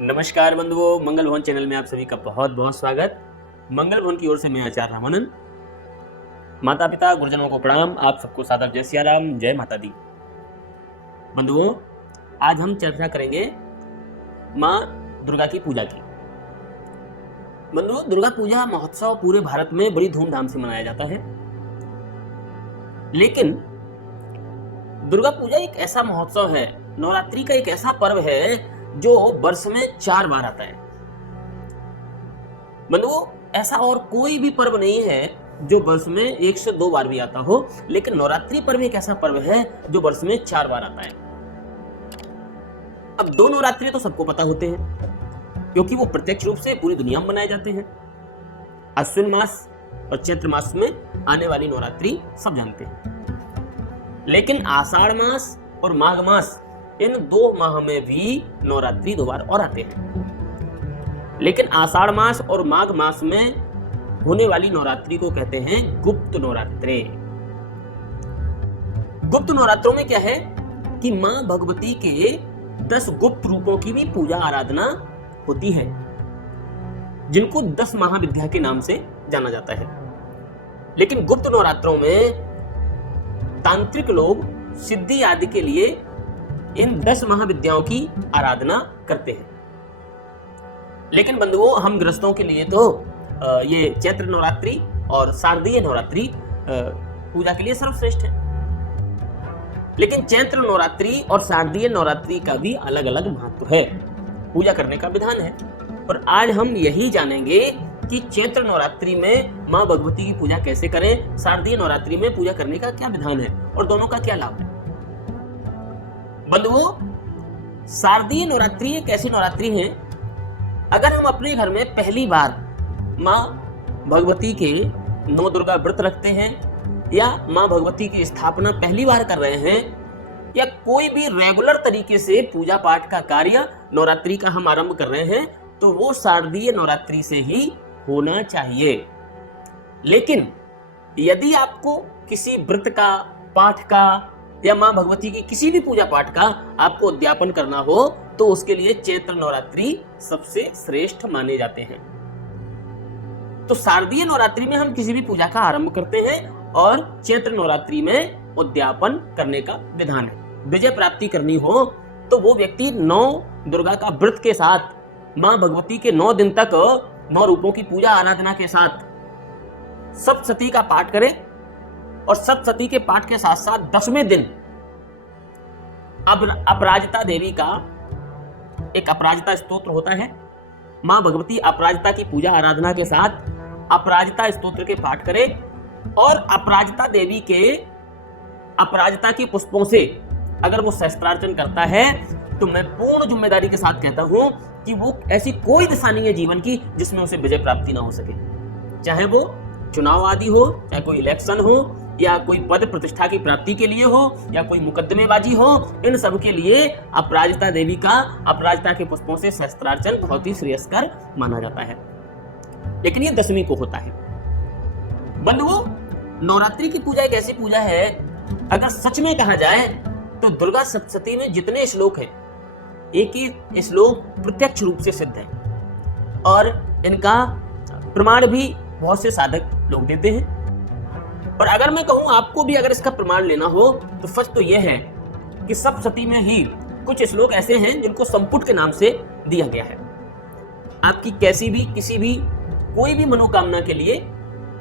नमस्कार बंधुओं, मंगल भवन चैनल में आप सभी का बहुत बहुत स्वागत। मंगल भवन की ओर से मैं आचार्य रामानंद। माता पिता गुरुजनों को प्रणाम। आप सबको सादर जय सिया राम, जय माता दी। बंधुओं, आज हम चर्चा करेंगे माँ दुर्गा की पूजा की। बंधुओं, दुर्गा पूजा महोत्सव पूरे भारत में बड़ी धूमधाम से मनाया जाता है, लेकिन दुर्गा पूजा एक ऐसा महोत्सव है, नवरात्रि का एक ऐसा पर्व है जो वर्ष में 4 बार आता है। बंधुओं, ऐसा और कोई भी पर्व नहीं है जो वर्ष में 1 से 2 बार भी आता हो, लेकिन नवरात्रि पर्व एक ऐसा पर्व है जो वर्ष में 4 बार आता है। अब 2 नवरात्रि तो सबको पता होते हैं, क्योंकि वो प्रत्यक्ष रूप से पूरी दुनिया में मनाए जाते हैं। अश्विन मास और चैत्र मास में आने वाली नवरात्रि सब जानते हैं, लेकिन आषाढ़ मास और माघ मास, इन 2 माह में भी नवरात्रि 2 बार और आते हैं। लेकिन आषाढ़ मास और माघ मास में होने वाली नवरात्रि को कहते हैं गुप्त नवरात्रे। गुप्त नवरात्रों में क्या है कि मां भगवती के 10 गुप्त रूपों की भी पूजा आराधना होती है, जिनको 10 महाविद्या के नाम से जाना जाता है। लेकिन गुप्त नवरात्रों में तांत्रिक लोग सिद्धि आदि के लिए इन 10 महाविद्याओं की आराधना करते हैं। लेकिन बंधुओं, हम गृहस्थों के लिए तो ये चैत्र नवरात्रि और शारदीय नवरात्रि पूजा के लिए सर्वश्रेष्ठ है। लेकिन चैत्र नवरात्रि और शारदीय नवरात्रि का भी अलग अलग महत्व है, पूजा करने का विधान है। और आज हम यही जानेंगे कि चैत्र नवरात्रि में मां भगवती की पूजा कैसे करें, शारदीय नवरात्रि में पूजा करने का क्या विधान है और दोनों का क्या लाभ है। बंधुओं, शारदीय नवरात्रि एक ऐसी नवरात्रि है, अगर हम अपने घर में पहली बार मां भगवती के 9 दुर्गा व्रत रखते हैं, या मां भगवती की स्थापना पहली बार कर रहे हैं, या कोई भी रेगुलर तरीके से पूजा पाठ का कार्य नवरात्रि का हम आरंभ कर रहे हैं, तो वो शारदीय नवरात्रि से ही होना चाहिए। लेकिन यदि आपको किसी व्रत का, पाठ का, या मां भगवती की किसी भी पूजा पाठ का आपको उद्यापन करना हो, तो उसके लिए चैत्र नवरात्रि सबसे श्रेष्ठ माने जाते हैं। तो शारदीय नवरात्रि में हम किसी भी पूजा का आरंभ करते हैं, और चैत्र नवरात्रि में उद्यापन करने का विधान है। विजय प्राप्ति करनी हो तो वो व्यक्ति 9 दुर्गा का व्रत के साथ मां भगवती के 9 दिन तक 9 रूपों की पूजा आराधना के साथ सप्तशती का पाठ करे, और सप्तशती के पाठ के साथ साथ 10वें दिन अपराजिता देवी का एक अपराजिता स्तोत्र होता है। मां भगवती अपराजिता की पूजा आराधना के साथ अपराजिता स्तोत्र के पाठ करे, और अपराजिता देवी के अपराजिता के पुष्पों से अगर वो शस्त्रार्चन करता है, तो मैं पूर्ण जिम्मेदारी के साथ कहता हूं कि वो ऐसी कोई दिशा नहीं है जीवन की जिसमें उसे विजय प्राप्ति ना हो सके। चाहे वो चुनाव आदि हो, चाहे कोई इलेक्शन हो, या कोई पद प्रतिष्ठा की प्राप्ति के लिए हो, या कोई मुकदमेबाजी हो, इन सब के लिए अपराजिता देवी का अपराजिता के पुष्पों से शस्त्रार्चन बहुत ही श्रेयस्कर माना जाता है। लेकिन ये 10वीं को होता है। बंधुओं, नवरात्रि की पूजा एक ऐसी पूजा है, अगर सच में कहा जाए तो दुर्गा सप्तशती में जितने श्लोक हैं, एक ही श्लोक प्रत्यक्ष रूप से सिद्ध है, और इनका प्रमाण भी बहुत से साधक लोग देते हैं। और अगर मैं कहूं आपको भी अगर इसका प्रमाण लेना हो, तो सच तो यह है कि सप्तशती में ही कुछ श्लोक ऐसे हैं जिनको संपुट के नाम से दिया गया है। आपकी कैसी भी, किसी भी, कोई भी मनोकामना के लिए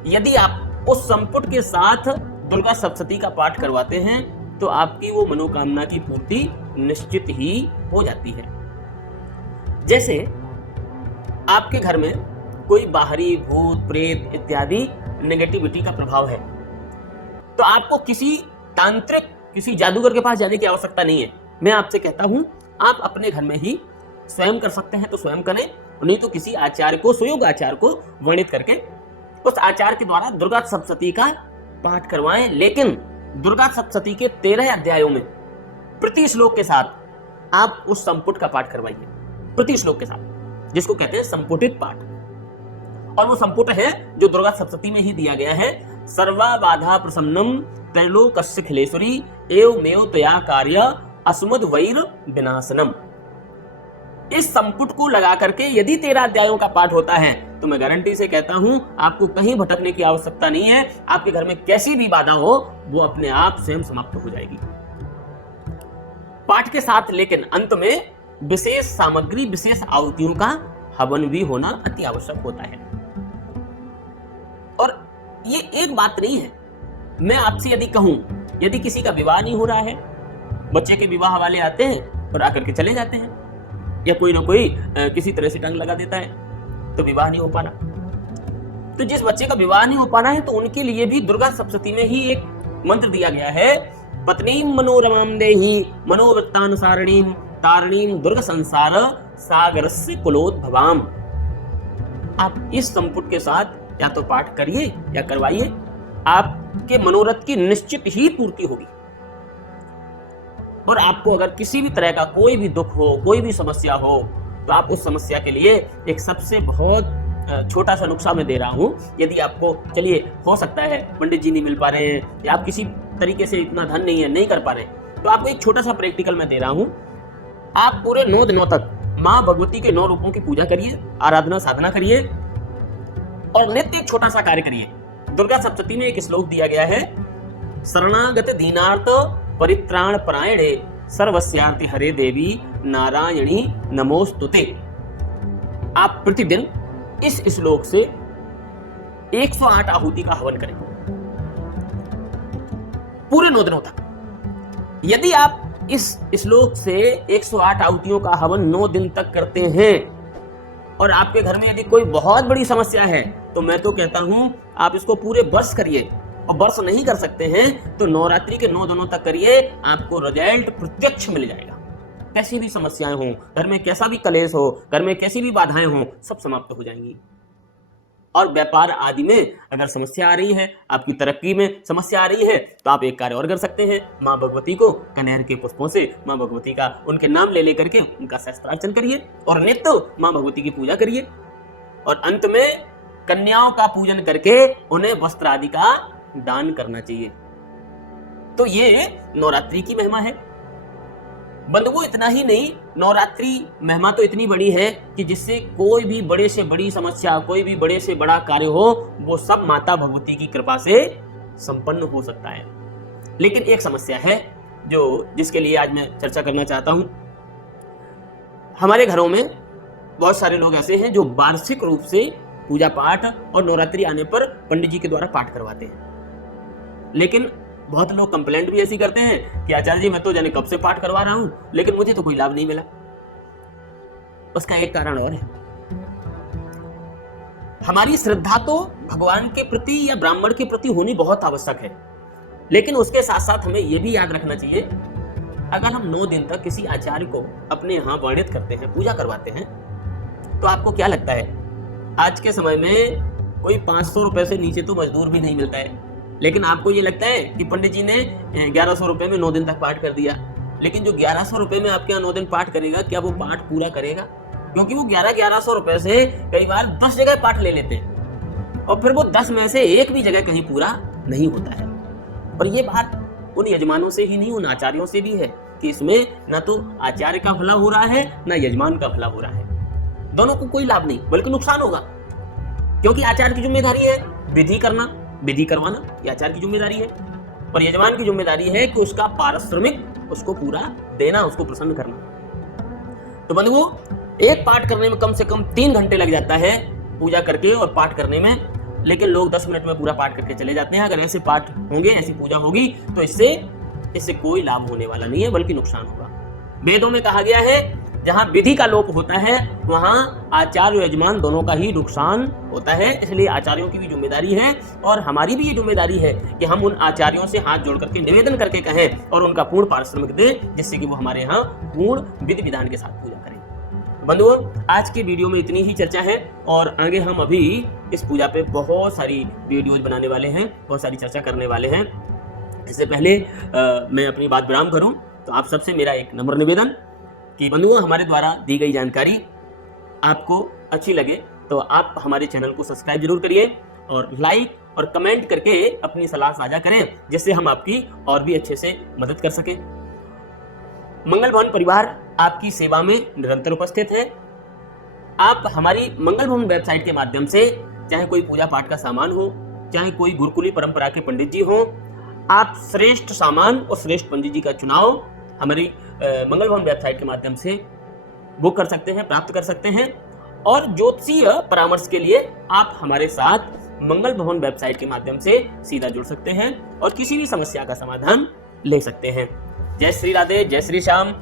यदि आप उस संपुट के साथ दुर्गा सप्तशती का पाठ करवाते हैं, तो आपकी वो मनोकामना की पूर्ति निश्चित ही हो जाती है। जैसे आपके घर में कोई बाहरी भूत, प्रेत इत्यादि नेगेटिविटी का प्रभाव है, तो आपको किसी तांत्रिक, किसी जादूगर के पास जाने की आवश्यकता नहीं है। मैं आपसे कहता हूं, आप अपने घर में ही स्वयं कर सकते हैं तो स्वयं करें, नहीं तो किसी आचार्य को, सुयोग्य आचार्य को वर्णित करके उस आचार्य के द्वारा दुर्गा सप्तशती का पाठ करवाएं। लेकिन दुर्गा सप्तशती के 13 अध्यायों में प्रति श्लोक के साथ आप उस संपुट का पाठ करवाइए, प्रति श्लोक के साथ, जिसको कहते हैं संपुटित पाठ। और वो संपुट है जो दुर्गा सप्तशती में ही दिया गया है। सर्वा बाधा प्रसन्नम त्रैलोक्य खिलेश्वरी एवमेव तया कार्य अस्मद वैर विनाशनम। इस संपुट को लगा करके यदि 13 अध्यायों का पाठ होता है तो मैं गारंटी से कहता हूं आपको कहीं भटकने की आवश्यकता नहीं है। आपके घर में कैसी भी बाधा हो वो अपने आप स्वयं समाप्त हो जाएगी। पाठ के साथ लेकिन अंत में विशेष सामग्री, विशेष आहुतियों का हवन भी होना अति आवश्यक होता है। और ये एक बात नहीं है, मैं आपसे यदि कहूं, यदि किसी का विवाह नहीं हो रहा है, बच्चे के विवाह वाले आते हैं और आकर के चले जाते हैं, या कोई ना कोई किसी तरह से टंग लगा देता है तो विवाह नहीं हो पाना, तो जिस बच्चे का विवाह नहीं हो पाना है तो उनके लिए भी दुर्गा सप्तशती में ही एक मंत्र दिया गया है, पत्नीम मनोरमाम देहि मनोवृत्तानुसारिणीम तारिणीम दुर्ग संसार सागरस्य कुलोद्भवाम। आप इस संपुट के साथ या तो पाठ करिए या करवाइए, आपके मनोरथ की निश्चित ही पूर्ति होगी। और आपको अगर किसी भी तरह का कोई भी दुख हो, कोई भी समस्या हो, तो आप उस समस्या के लिए एक सबसे बहुत छोटा सा नुस्खा मैं दे रहा हूं। यदि आपको, चलिए हो सकता है पंडित जी नहीं मिल पा रहे हैं या आप किसी तरीके से इतना धन नहीं है, नहीं कर पा रहे, तो आपको एक छोटा सा प्रैक्टिकल मैं दे रहा हूं। आप पूरे 9 दिनों तक माँ भगवती के 9 रूपों की पूजा करिए, आराधना साधना करिए और नित्य एक छोटा सा कार्य करिए। दुर्गा सप्तशती में एक श्लोक दिया गया है, शरणागत दीनार्थ परित्राण परायणे सर्वस्यार्ति हरे देवी नारायणी नमोस्तुते। आप प्रतिदिन इस श्लोक से 108 आहुति का हवन करें पूरे 9 दिनों तक। यदि आप इस श्लोक से 108 आहुतियों का हवन 9 दिन तक करते हैं और आपके घर में यदि कोई बहुत बड़ी समस्या है तो मैं तो कहता हूं आप इसको पूरे वर्ष करिए, और वर्ष नहीं कर सकते हैं तो नवरात्रि के 9 दिनों तक करिए, आपको रिजल्ट प्रत्यक्ष मिल जाएगा। कैसी भी समस्याएं हो, घर में कैसा भी कलेश हो, घर में कैसी भी बाधाएं हो, सब समाप्त हो जाएंगी। और व्यापार आदि में अगर समस्या आ रही है, आपकी तरक्की में समस्या आ रही है, तो आप एक कार्य और कर सकते हैं, माँ भगवती को कनेर के पुष्पों से माँ भगवती का उनके नाम ले लेकर के उनका सहस्त्रार्चन करिए और नित्य माँ भगवती की पूजा करिए। और अंत में कन्याओं का पूजन करके उन्हें वस्त्र आदि का दान करना चाहिए। तो ये नवरात्रि की महिमा है। बंधुओं, इतना ही नहीं, नवरात्रि महिमा तो इतनी बड़ी है कि जिससे कोई भी बड़े से बड़ी समस्या, कोई भी बड़े से बड़ा कार्य हो, वो सब माता भगवती की कृपा से संपन्न हो सकता है। लेकिन एक समस्या है जिसके लिए आज मैं चर्चा करना चाहता हूं। हमारे घरों में बहुत सारे लोग ऐसे हैं जो वार्षिक रूप से पूजा पाठ और नवरात्रि आने पर पंडित जी के द्वारा पाठ करवाते हैं, लेकिन बहुत लोग कंप्लेंट भी ऐसी करते हैं कि आचार्य जी मैं तो जाने कब से पाठ करवा रहा हूं लेकिन मुझे तो कोई लाभ नहीं मिला। उसका एक कारण और है, हमारी श्रद्धा तो भगवान के प्रति या ब्राह्मण के प्रति होनी बहुत आवश्यक है, लेकिन उसके साथ साथ हमें यह भी याद रखना चाहिए, अगर हम 9 दिन तक किसी आचार्य को अपने यहां वर्णित करते हैं, पूजा करवाते हैं, तो आपको क्या लगता है, आज के समय में कोई 500 रुपए से नीचे तो मजदूर भी नहीं मिलता है, लेकिन आपको ये लगता है कि पंडित जी ने 1100 रुपए में 9 दिन तक पाठ कर दिया, लेकिन जो 1100 रुपए में आपके यहाँ 9 दिन पाठ करेगा, क्या वो पाठ पूरा करेगा? क्योंकि वो 1100 रुपए से कई बार 10 जगह पाठ ले लेते हैं और फिर वो 10 में से एक भी जगह कहीं पूरा नहीं होता है। और ये बात उन यजमानों से ही नहीं, उन आचार्यों से भी है कि इसमें न तो आचार्य का भला हो रहा है न यजमान का भला हो रहा है, दोनों को कोई लाभ नहीं बल्कि नुकसान होगा। क्योंकि आचार्य की जिम्मेदारी है विधि करना, विधि करवाना, ये आचार्य की जिम्मेदारी है, और यजमान की जिम्मेदारी है कि उसका पारिश्रमिक उसको पूरा देना, उसको प्रसन्न करना। तो बंधुओं, एक पाठ करने में कम से कम 3 घंटे लग जाता है पूजा करके और पाठ करने में, लेकिन लोग 10 मिनट में पूरा पाठ करके चले जाते हैं। अगर ऐसे पाठ होंगे, ऐसी पूजा होगी, तो इससे कोई लाभ होने वाला नहीं है बल्कि नुकसान होगा। वेदों में कहा गया है जहां विधि का लोप होता है वहां आचार्य यजमान दोनों का ही नुकसान होता है। इसलिए आचार्यों की भी जिम्मेदारी है और हमारी भी ये जिम्मेदारी है कि हम उन आचार्यों से हाथ जोड़ करके निवेदन करके कहें और उनका पूर्ण पारिश्रमिक दें, जिससे कि वो हमारे यहाँ पूर्ण विधि विधान के साथ पूजा करें। बंधुओं, आज के वीडियो में इतनी ही चर्चा है और आगे हम अभी इस पूजा पे बहुत सारी वीडियोज बनाने वाले हैं, बहुत सारी चर्चा करने वाले हैं। इससे पहले मैं अपनी बात विराम करूं तो आप सबसे मेरा एक नम्र निवेदन कि बंधुओं, हमारे द्वारा दी गई जानकारी आपको अच्छी लगे तो आप हमारे चैनल को सब्सक्राइब जरूर करिए और लाइक और कमेंट करके अपनी सलाह साझा करें, जिससे हम आपकी और भी अच्छे से मदद कर सकें। मंगल भवन परिवार आपकी सेवा में निरंतर उपस्थित है। आप हमारी मंगल भवन वेबसाइट के माध्यम से चाहे कोई पूजा पाठ का सामान हो, चाहे कोई गुरुकुली परंपरा के पंडित जी हो, आप श्रेष्ठ सामान और श्रेष्ठ पंडित जी का चुनाव हमारी मंगल भवन वेबसाइट के माध्यम से बुक कर सकते हैं, प्राप्त कर सकते हैं। और ज्योतिषीय परामर्श के लिए आप हमारे साथ मंगल भवन वेबसाइट के माध्यम से सीधा जुड़ सकते हैं और किसी भी समस्या का समाधान ले सकते हैं। जय श्री राधे, जय श्री श्याम।